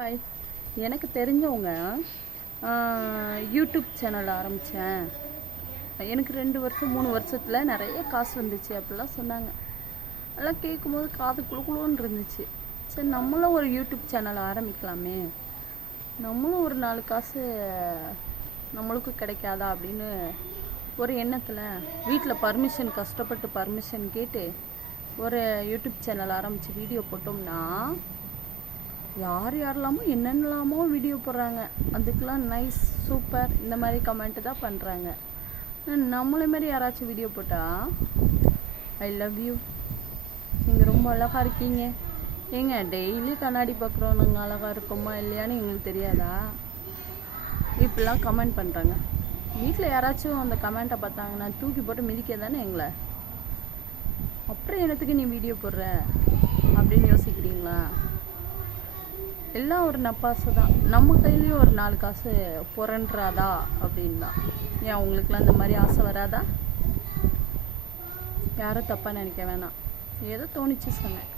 Hi, எனக்கு தெரிஞ்சவங்க YouTube channel ஆரம்பித்தேன், எனக்கு 2 வருஷம் 3 வருஷத்தில் நிறைய காசு வந்துச்சு அப்படிலாம் சொன்னாங்க. அதெல்லாம் கேட்கும்போது காது குழுக்குழுன்னு இருந்துச்சு. சரி, நம்மளும் ஒரு யூடியூப் சேனல் ஆரம்பிக்கலாமே, நம்மளும் ஒரு 4 காசு நம்மளுக்கும் கிடைக்காதா அப்படின்னு ஒரு எண்ணத்தில் வீட்டில் கஷ்டப்பட்டு பர்மிஷன் கேட்டு ஒரு யூடியூப் சேனல் ஆரம்பித்து வீடியோ போட்டோம்னா யாரெல்லாமோ என்னென்னலாமோ வீடியோ போடுறாங்க. அதுக்கெலாம் நைஸ், சூப்பர் இந்த மாதிரி கமெண்ட்டு தான் பண்ணுறாங்க. நம்மளே மாதிரி யாராச்சும் வீடியோ போட்டால் ஐ லவ் யூ, நீங்கள் ரொம்ப அழகாக இருக்கீங்க, ஏங்க டெய்லி கண்ணாடி பார்க்குறோம், நாங்கள் அழகாக இருக்கோமா இல்லையான்னு எங்களுக்கு தெரியாதா, இப்படிலாம் கமெண்ட் பண்ணுறாங்க. வீட்டில் யாராச்சும் அந்த கமெண்ட்டை பார்த்தாங்கன்னா தூக்கி போட்டு மிதிக்க தானே எங்களை. அப்புறம் என்னத்துக்கு நீ வீடியோ போடுற அப்படின்னு யோசிக்கிறீங்களா? எல்லாம் ஒரு நப்பாசை தான். நம்ம கையிலையும் ஒரு 4 காசு புரண்டாதா அப்படின்னா ஏன் அவங்களுக்குலாம் இந்த மாதிரி ஆசை வராதா? யாரும் தப்பாக நினைக்க வேணாம், ஏதோ தோணிச்சு சொன்னேன்.